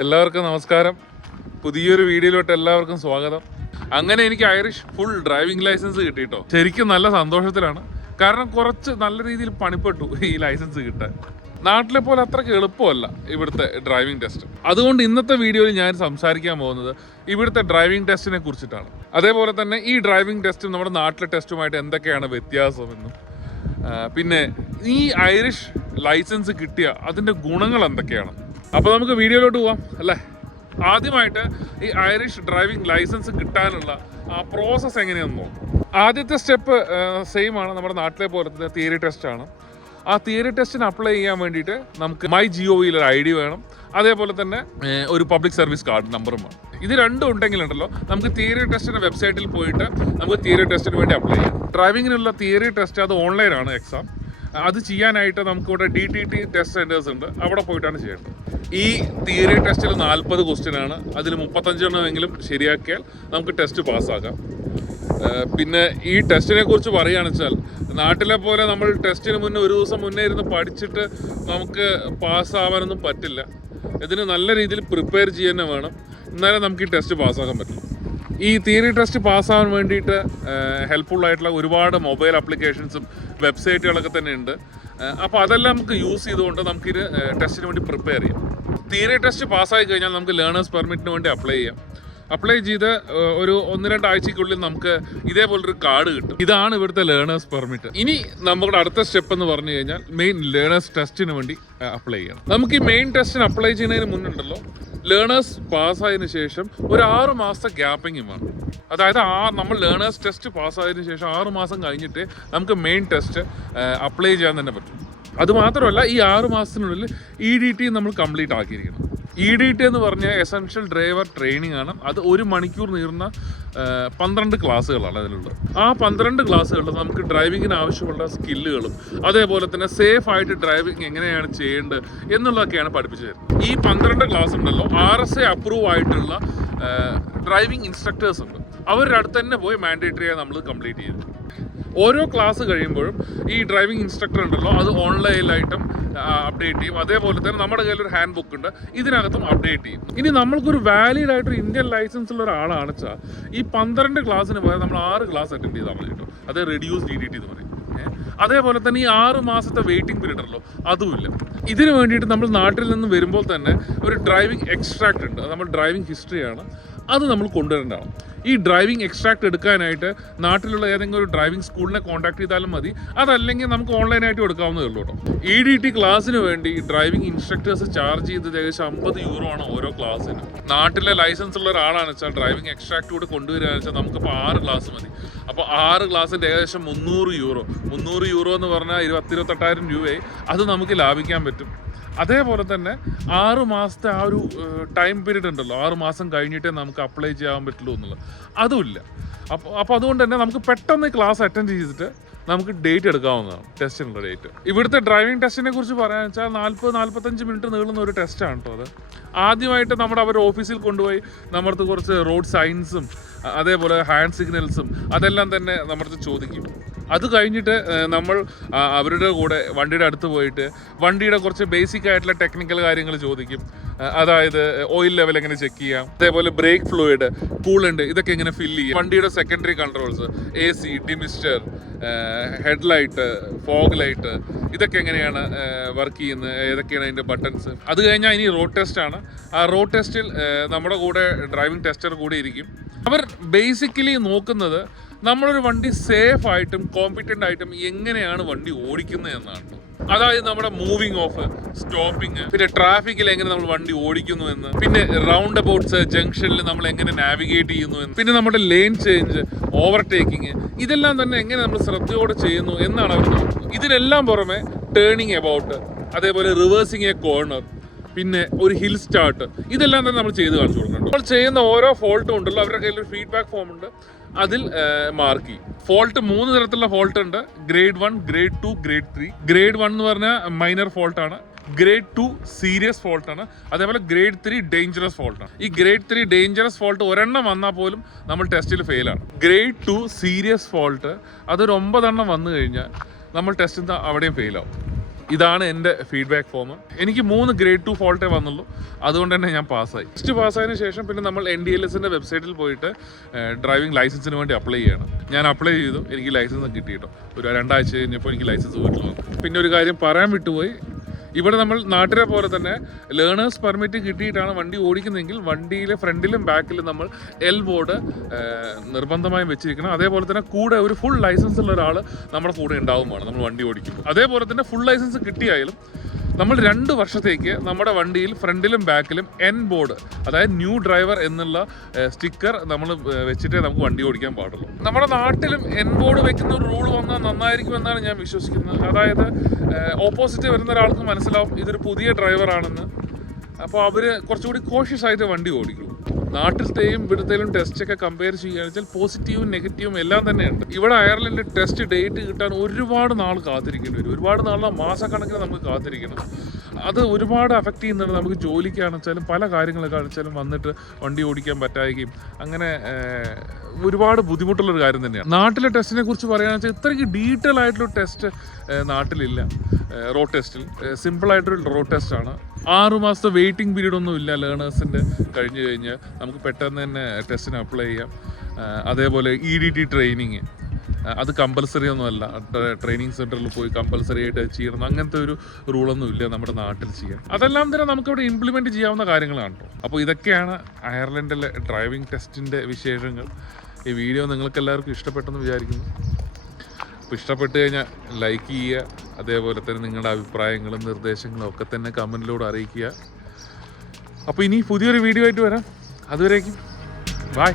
എല്ലാവർക്കും നമസ്കാരം. പുതിയൊരു വീഡിയോയിലോട്ട് എല്ലാവർക്കും സ്വാഗതം. അങ്ങനെ എനിക്ക് ഐറിഷ് ഫുൾ ഡ്രൈവിംഗ് ലൈസൻസ് കിട്ടിയിട്ടോ. ശരിക്കും നല്ല സന്തോഷത്തിലാണ്. കാരണം കുറച്ച് നല്ല രീതിയിൽ പണിപ്പെട്ടു ഈ ലൈസൻസ് കിട്ടാൻ. നാട്ടിലെ പോലെ അത്രയ്ക്ക് എളുപ്പമല്ല ഇവിടുത്തെ ഡ്രൈവിംഗ് ടെസ്റ്റ്. അതുകൊണ്ട് ഇന്നത്തെ വീഡിയോയിൽ ഞാൻ സംസാരിക്കാൻ പോകുന്നത് ഇവിടുത്തെ ഡ്രൈവിംഗ് ടെസ്റ്റിനെ കുറിച്ചിട്ടാണ്. അതേപോലെ തന്നെ ഈ ഡ്രൈവിംഗ് ടെസ്റ്റും നമ്മുടെ നാട്ടിലെ ടെസ്റ്റുമായിട്ട് എന്തൊക്കെയാണ് വ്യത്യാസമെന്നും, പിന്നെ ഈ ഐറിഷ് ലൈസൻസ് കിട്ടിയ അതിൻ്റെ ഗുണങ്ങൾ എന്തൊക്കെയാണ്. അപ്പോൾ നമുക്ക് വീഡിയോയിലോട്ട് പോവാം അല്ലേ. ആദ്യമായിട്ട് ഈ ഐറിഷ് ഡ്രൈവിംഗ് ലൈസൻസ് കിട്ടാനുള്ള ആ പ്രോസസ്സ് എങ്ങനെയാണെന്ന് നോക്കാം. ആദ്യത്തെ സ്റ്റെപ്പ് സെയിം ആണ്, നമ്മുടെ നാട്ടിലെ പോലത്തെ തിയറി ടെസ്റ്റാണ്. ആ തിയറി ടെസ്റ്റിന് അപ്ലൈ ചെയ്യാൻ വേണ്ടിയിട്ട് നമുക്ക് മൈ ജിഒവിയിൽ ഒരു ID വേണം. അതേപോലെ തന്നെ ഒരു പബ്ലിക് സർവീസ് കാർഡ് നമ്പറും വേണം. ഇത് രണ്ടും ഉണ്ടെങ്കിലുണ്ടല്ലോ നമുക്ക് തിയറി ടെസ്റ്റിൻ്റെ വെബ്സൈറ്റിൽ പോയിട്ട് നമുക്ക് തിയറി ടെസ്റ്റിന് വേണ്ടി അപ്ലൈ ചെയ്യാം. ഡ്രൈവിങ്ങിനുള്ള തിയറി ടെസ്റ്റ് അത് ഓൺലൈനാണ് എക്സാം. അത് ചെയ്യാനായിട്ട് നമുക്കിവിടെ DTT ടെസ്റ്റ് സെൻറ്റേഴ്സ് ഉണ്ട്, അവിടെ പോയിട്ടാണ് ചെയ്യേണ്ടത്. ഈ തിയറി ടെസ്റ്റിൽ 40 ക്വസ്റ്റ്യൻ ആണ്. അതിൽ 35 എണ്ണമെങ്കിലും ശരിയാക്കിയാൽ നമുക്ക് ടെസ്റ്റ് പാസ്സാക്കാം. പിന്നെ ഈ ടെസ്റ്റിനെ കുറിച്ച് പറയുകയാണെന്ന് വെച്ചാൽ നാട്ടിലെ പോലെ നമ്മൾ ടെസ്റ്റിന് മുന്നേ ഒരു ദിവസം മുന്നേ ഇരുന്ന് പഠിച്ചിട്ട് നമുക്ക് പാസ്സാവാനൊന്നും പറ്റില്ല. ഇതിന് നല്ല രീതിയിൽ പ്രിപ്പയർ ചെയ്യാൻ തന്നെ വേണം, എന്നാലേ നമുക്ക് ഈ ടെസ്റ്റ് പാസ്സാക്കാൻ പറ്റുള്ളൂ. ഈ തിയറി ടെസ്റ്റ് പാസ്സാവാൻ വേണ്ടിയിട്ട് ഹെൽപ്ഫുൾ ആയിട്ടുള്ള ഒരുപാട് മൊബൈൽ ആപ്ലിക്കേഷൻസും വെബ്സൈറ്റുകളൊക്കെ തന്നെ ഉണ്ട്. അപ്പോൾ അതെല്ലാം നമുക്ക് യൂസ് ചെയ്തുകൊണ്ട് നമുക്കിത് ടെസ്റ്റിന് വേണ്ടി പ്രിപ്പയർ ചെയ്യാം. തിയറി ടെസ്റ്റ് പാസ്സായി കഴിഞ്ഞാൽ നമുക്ക് ലേണേഴ്സ് പെർമിറ്റിന് വേണ്ടി അപ്ലൈ ചെയ്യാം. അപ്ലൈ ചെയ്ത് ഒരു 1-2 ആഴ്ചക്കുള്ളിൽ നമുക്ക് ഇതേപോലൊരു കാർഡ് കിട്ടും. ഇതാണ് ഇവിടുത്തെ ലേണേഴ്സ് പെർമിറ്റ്. ഇനി നമ്മുടെ അടുത്ത സ്റ്റെപ്പ് എന്ന് പറഞ്ഞു കഴിഞ്ഞാൽ മെയിൻ ലേണേഴ്സ് ടെസ്റ്റിന് വേണ്ടി അപ്ലൈ ചെയ്യണം. നമുക്ക് ഈ മെയിൻ ടെസ്റ്റിന് അപ്ലൈ ചെയ്യുന്നതിന് മുന്നുണ്ടല്ലോ ലേണേഴ്സ് പാസ്സായതിനു ശേഷം ഒരു 6 മാസത്തെ ഗ്യാപ്പിങ്ങും വേണം. അതായത് നമ്മൾ ലേണേഴ്സ് ടെസ്റ്റ് പാസ്സായതിനു ശേഷം 6 മാസം കഴിഞ്ഞിട്ട് നമുക്ക് മെയിൻ ടെസ്റ്റ് അപ്ലൈ ചെയ്യാൻ തന്നെ പറ്റും. അതുമാത്രമല്ല ഈ 6 മാസത്തിനുള്ളിൽ EDT നമ്മൾ കംപ്ലീറ്റ് ആക്കിയിരിക്കണം. EDT എന്ന് പറഞ്ഞാൽ എസെൻഷ്യൽ ഡ്രൈവർ ട്രെയിനിങ് ആണ്. അത് 1 മണിക്കൂർ നീളുന്ന 12 ക്ലാസ്സുകളാണ് അതിലുള്ളത്. ആ 12 ക്ലാസ്സുകളിൽ നമുക്ക് ഡ്രൈവിങ്ങിന് ആവശ്യമുള്ള സ്കില്ലുകളും അതേപോലെ തന്നെ സേഫ് ആയിട്ട് ഡ്രൈവിംഗ് എങ്ങനെയാണ് ചെയ്യേണ്ടത് എന്നുള്ളതൊക്കെയാണ് പഠിപ്പിച്ചു തരുന്നത്. ഈ 12 ക്ലാസ് ഉണ്ടല്ലോ RSA അപ്രൂവ് ആയിട്ടുള്ള ഡ്രൈവിംഗ് ഇൻസ്ട്രക്ടേഴ്സ് ഉണ്ട്. അവരുടെ അടുത്ത് തന്നെ പോയി മാൻഡേറ്ററിയായി നമ്മൾ കംപ്ലീറ്റ് ചെയ്തു. ഓരോ ക്ലാസ് കഴിയുമ്പോഴും ഈ ഡ്രൈവിംഗ് ഇൻസ്ട്രക്ടർ ഉണ്ടല്ലോ അത് ഓൺലൈനിലായിട്ടും അപ്ഡേറ്റ് ചെയ്യും. അതേപോലെ തന്നെ നമ്മുടെ കയ്യിൽ ഒരു ഹാൻഡ് ബുക്ക് ഉണ്ട്, ഇതിനകത്തും അപ്ഡേറ്റ് ചെയ്യും. ഇനി നമ്മൾക്കൊരു വാലിഡ് ആയിട്ടൊരു ഇന്ത്യൻ ലൈസൻസ് ഉള്ള ഒരാളാണെന്ന് വെച്ചാൽ ഈ 12 ക്ലാസ്സിന് പോയാൽ നമ്മൾ 6 ക്ലാസ് അറ്റൻഡ് ചെയ്താൽ മതി കേട്ടോ. അത് റെഡ്യൂസ് DDT എന്ന് പറയും. അതേപോലെ തന്നെ ഈ 6 മാസത്തെ വെയിറ്റിംഗ് പീരീഡ് ഉണ്ടല്ലോ അതുമില്ല. ഇതിന് വേണ്ടിയിട്ട് നമ്മൾ നാട്ടിൽ നിന്ന് വരുമ്പോൾ തന്നെ ഒരു ഡ്രൈവിംഗ് എക്സ്ട്രാക്ട് ഉണ്ട്. അത് നമ്മൾ ഡ്രൈവിംഗ് ഹിസ്റ്ററിയാണ്, അത് നമ്മൾ കൊണ്ടുവരേണ്ടതാണ്. ഈ ഡ്രൈവിംഗ് എക്സ്ട്രാക്ട് എടുക്കാനായിട്ട് നാട്ടിലുള്ള ഏതെങ്കിലും ഒരു ഡ്രൈവിംഗ് സ്കൂളിനെ കോൺടാക്ട് ചെയ്താലും മതി. അതല്ലെങ്കിൽ നമുക്ക് ഓൺലൈനായിട്ട് എടുക്കാവുന്നതേ ഉള്ളൂ കേട്ടോ. EDT ക്ലാസ്സിന് വേണ്ടി ഡ്രൈവിംഗ് ഇൻസ്ട്രക്ടേഴ്സ് ചാർജ് ചെയ്തത് ഏകദേശം 50 യൂറോ ആണ് ഓരോ ക്ലാസ്സിന്. നാട്ടിലെ ലൈസൻസ് ഉള്ള ഒരാളാണെന്ന് വെച്ചാൽ ഡ്രൈവിംഗ് എക്സ്ട്രാക്ട് കൂടെ കൊണ്ടുവരികയെന്ന് വെച്ചാൽ നമുക്കിപ്പോൾ 6 ക്ലാസ് മതി. അപ്പോൾ 6 ക്ലാസ്സിൻ്റെ ഏകദേശം 300 യൂറോ. 300 യൂറോ എന്ന് പറഞ്ഞാൽ 28,000 രൂപയായി. അത് നമുക്ക് ലാഭിക്കാൻ പറ്റും. അതേപോലെ തന്നെ 6 മാസത്തെ ആ ഒരു ടൈം പീരീഡ് ഉണ്ടല്ലോ, 6 മാസം കഴിഞ്ഞിട്ടേ നമുക്ക് അപ്ലൈ ചെയ്യാൻ പറ്റുള്ളൂ എന്നുള്ളത് അതുമില്ല. അപ്പോൾ അതുകൊണ്ട് തന്നെ നമുക്ക് പെട്ടെന്ന് ക്ലാസ് അറ്റൻഡ് ചെയ്തിട്ട് നമുക്ക് ഡേറ്റ് എടുക്കാവുന്നതാണ്, ടെസ്റ്റിനുള്ള ഡേറ്റ്. ഇവിടുത്തെ ഡ്രൈവിംഗ് ടെസ്റ്റിനെ കുറിച്ച് പറയാന്ന് വെച്ചാൽ 40-45 മിനിറ്റ് നീളുന്ന ഒരു ടെസ്റ്റാണ് കേട്ടോ അത്. ആദ്യമായിട്ട് അവർ ഓഫീസിൽ കൊണ്ടുപോയി നമ്മുടെ കുറച്ച് റോഡ് സൈൻസും അതേപോലെ ഹാൻഡ് സിഗ്നൽസും അതെല്ലാം തന്നെ നമ്മുടെ ചോദിക്കും. അത് കഴിഞ്ഞിട്ട് നമ്മൾ അവരുടെ കൂടെ വണ്ടിയുടെ അടുത്ത് പോയിട്ട് വണ്ടിയുടെ കുറച്ച് ബേസിക് ആയിട്ടുള്ള ടെക്നിക്കൽ കാര്യങ്ങൾ ചോദിക്കും. അതായത് ഓയിൽ ലെവൽ എങ്ങനെ ചെക്ക് ചെയ്യാം, അതേപോലെ ബ്രേക്ക് ഫ്ലൂയിഡ്, കൂളന്റ് ഇതൊക്കെ എങ്ങനെ ഫില്ല് ചെയ്യാം, വണ്ടിയുടെ secondary controls, AC, demister, headlight, fog light ഇതൊക്കെ എങ്ങനെയാണ് വർക്ക് ചെയ്യുന്നത്, ഏതൊക്കെയാണ് അതിൻ്റെ ബട്ടൺസ്. അത് കഴിഞ്ഞാൽ ഇനി റോഡ് ടെസ്റ്റ് ആണ്. ആ റോഡ് ടെസ്റ്റിൽ നമ്മുടെ കൂടെ ഡ്രൈവിംഗ് ടെസ്റ്റർ കൂടെ ഇരിക്കും. അവർ ബേസിക്കലി നോക്കുന്നത് നമ്മളൊരു വണ്ടി സേഫ് ആയിട്ടും കോമ്പിറ്റൻ്റ് ആയിട്ടും എങ്ങനെയാണ് വണ്ടി ഓടിക്കുന്നത് എന്നാണ്. അതായത് നമ്മുടെ മൂവിങ് ഓഫ്, സ്റ്റോപ്പിങ്, പിന്നെ ട്രാഫിക്കിൽ എങ്ങനെ നമ്മൾ വണ്ടി ഓടിക്കുന്നു എന്ന്, പിന്നെ റൗണ്ട് അബൌട്ട്സ്, ജംഗ്ഷനിൽ നമ്മൾ എങ്ങനെ നാവിഗേറ്റ് ചെയ്യുന്നു എന്ന്, പിന്നെ നമ്മുടെ ലെയിൻ ചേഞ്ച്, ഓവർടേക്കിങ് ഇതെല്ലാം തന്നെ എങ്ങനെ നമ്മൾ ശ്രദ്ധയോടെ ചെയ്യുന്നു എന്നാണ് അവർ നോക്കുന്നത്. ഇതിനെല്ലാം പുറമെ ടേണിങ് എബൌട്ട്, അതേപോലെ റിവേഴ്സിങ് എ കോർണർ, പിന്നെ ഒരു ഹിൽ സ്റ്റാർട്ട് ഇതെല്ലാം തന്നെ നമ്മൾ ചെയ്ത് കാണിച്ചു കൊടുക്കുന്നുണ്ട്. നമ്മൾ ചെയ്യുന്ന ഓരോ ഫോൾട്ടും ഉണ്ടല്ലോ അവരുടെ കയ്യിൽ ഒരു ഫീഡ്ബാക്ക് ഫോം ഉണ്ട്, അതിൽ മാർക്ക് ചെയ്യും. ഫോൾട്ട് 3 തരത്തിലുള്ള ഫോൾട്ട് ഉണ്ട്. Grade 1, grade 2, grade 3. ഗ്രേഡ് 1 എന്ന് പറഞ്ഞാൽ മൈനർ ഫോൾട്ടാണ്. ഗ്രേഡ് 2 സീരിയസ് ഫോൾട്ടാണ്. അതേപോലെ ഗ്രേഡ് 3 ഡേഞ്ചറസ് ഫോൾട്ടാണ്. ഈ ഗ്രേഡ് 3 ഡേഞ്ചറസ് ഫോൾട്ട് ഒരെണ്ണം വന്നാൽ പോലും നമ്മൾ ടെസ്റ്റിൽ ഫെയിലാണ്. ഗ്രേഡ് 2 സീരിയസ് ഫോൾട്ട് അതൊരു 9 എണ്ണം വന്നു കഴിഞ്ഞാൽ നമ്മൾ ടെസ്റ്റിൽ അവിടെയും ഫെയിലാവും. ഇതാണ് എൻ്റെ ഫീഡ്ബാക്ക് ഫോം. എനിക്ക് 3 ഗ്രേഡ് 2 ഫോൾട്ടേ വന്നുള്ളൂ, അതുകൊണ്ട് തന്നെ ഞാൻ പാസ്സായി. ടെസ്റ്റ് പാസ്സായതിനു ശേഷം പിന്നെ നമ്മൾ NDLSൻ്റെ വെബ്സൈറ്റിൽ പോയിട്ട് ഡ്രൈവിംഗ് ലൈസൻസിന് വേണ്ടി അപ്ലൈ ചെയ്യണം. ഞാൻ അപ്ലൈ ചെയ്തു, എനിക്ക് ലൈസൻസ് കിട്ടി കേട്ടോ. ഒരു 2 ആഴ്ച കഴിഞ്ഞപ്പോൾ എനിക്ക് ലൈസൻസ് വീട്ടിൽ വന്നു. പിന്നെ ഒരു കാര്യം പറയാൻ വിട്ടുപോയി, ഇവിടെ നമ്മൾ നാട്ടിലെ പോലെ തന്നെ ലേണേഴ്സ് പെർമിറ്റ് കിട്ടിയിട്ടാണ് വണ്ടി ഓടിക്കുന്നതെങ്കിൽ വണ്ടിയിലെ ഫ്രണ്ടിലും ബാക്കിലും നമ്മൾ L ബോർഡ് നിർബന്ധമായും വെച്ചിരിക്കണം. അതേപോലെ തന്നെ കൂടെ ഒരു ഫുൾ ലൈസൻസ് ഉള്ള ഒരാൾ നമ്മുടെ കൂടെ ഉണ്ടാവുകയാണ് നമ്മൾ വണ്ടി ഓടിക്കുമ്പോൾ. അതേപോലെ തന്നെ ഫുൾ ലൈസൻസ് കിട്ടിയായാലും നമ്മൾ 2 വർഷത്തേക്ക് നമ്മുടെ വണ്ടിയിൽ ഫ്രണ്ടിലും ബാക്കിലും N ബോർഡ്, അതായത് ന്യൂ ഡ്രൈവർ എന്നുള്ള സ്റ്റിക്കർ നമ്മൾ വെച്ചിട്ടേ നമുക്ക് വണ്ടി ഓടിക്കാൻ പാടുള്ളൂ. നമ്മുടെ നാട്ടിലും N ബോർഡ് വെക്കുന്ന ഒരു റൂൾ വന്നാൽ നന്നായിരിക്കുമെന്നാണ് ഞാൻ വിശ്വസിക്കുന്നത്. അതായത് ഓപ്പോസിറ്റ് വരുന്ന ഒരാൾക്ക് മനസ്സിലാവും ഇതൊരു പുതിയ ഡ്രൈവറാണെന്ന്. അപ്പോൾ അവർ കുറച്ചുകൂടി കോഷ്യസ് ആയിട്ട് വണ്ടി ഓടിക്കും. നാട്ടിലത്തെയും ഇവിടുത്തെയും ടെസ്റ്റൊക്കെ കമ്പയർ ചെയ്യുകയാണെന്ന് വെച്ചാൽ പോസിറ്റീവും നെഗറ്റീവും എല്ലാം തന്നെയുണ്ട്. ഇവിടെ അയർലൻഡിൽ ടെസ്റ്റ് ഡേറ്റ് കിട്ടാൻ ഒരുപാട് നാൾ കാത്തിരിക്കേണ്ടി വരും. ഒരുപാട് നാൾ മാസക്കണക്കിന് നമുക്ക് കാത്തിരിക്കണം. അത് ഒരുപാട് അഫക്റ്റ് ചെയ്യുന്നുണ്ട് നമുക്ക് ജോലിക്കാണെന്ന് വെച്ചാലും പല കാര്യങ്ങളൊക്കെ വെച്ചാലും വന്നിട്ട് വണ്ടി ഓടിക്കാൻ പറ്റാവുകയും അങ്ങനെ ഒരുപാട് ബുദ്ധിമുട്ടുള്ളൊരു കാര്യം തന്നെയാണ്. നാട്ടിലെ ടെസ്റ്റിനെ കുറിച്ച് പറയുകയാണെന്ന് വെച്ചാൽ ഇത്രയ്ക്ക് ഡീറ്റെയിൽ ആയിട്ടുള്ള ടെസ്റ്റ് നാട്ടിലില്ല. റോഡ് ടെസ്റ്റിൽ സിമ്പിളായിട്ടൊരു റോഡ് ടെസ്റ്റാണ്. 6 മാസത്തെ വെയിറ്റിംഗ് പീരീഡ് ഒന്നും ഇല്ല ലേണേഴ്സിൻ്റെ കഴിഞ്ഞ് കഴിഞ്ഞാൽ നമുക്ക് പെട്ടെന്ന് തന്നെ ടെസ്റ്റിന് അപ്ലൈ ചെയ്യാം. അതേപോലെ EDT ട്രെയിനിങ് അത് കമ്പൽസറി ഒന്നുമല്ല. ട്രെയിനിങ് സെൻറ്ററിൽ പോയി കമ്പൽസറി ആയിട്ട് ചെയ്യണം അങ്ങനത്തെ ഒരു റൂളൊന്നും ഇല്ല നമ്മുടെ നാട്ടിൽ ചെയ്യാൻ. അതെല്ലാം തന്നെ നമുക്കിവിടെ ഇംപ്ലിമെൻറ്റ് ചെയ്യാവുന്ന കാര്യങ്ങളാണ് കേട്ടോ. അപ്പോൾ ഇതൊക്കെയാണ് അയർലൻഡിലെ ഡ്രൈവിംഗ് ടെസ്റ്റിൻ്റെ വിശേഷങ്ങൾ. ഈ വീഡിയോ നിങ്ങൾക്ക് എല്ലാവർക്കും ഇഷ്ടപ്പെട്ടെന്ന് വിചാരിക്കുന്നു. അപ്പോൾ ഇഷ്ടപ്പെട്ട് കഴിഞ്ഞാൽ ലൈക്ക് ചെയ്യുക. അതേപോലെ തന്നെ നിങ്ങളുടെ അഭിപ്രായങ്ങളും നിർദ്ദേശങ്ങളും ഒക്കെ തന്നെ കമൻറ്റിലൂടെ അറിയിക്കുക. അപ്പോൾ ഇനി പുതിയൊരു വീഡിയോ ആയിട്ട് വരാം. അതുവരേക്കും ബൈ.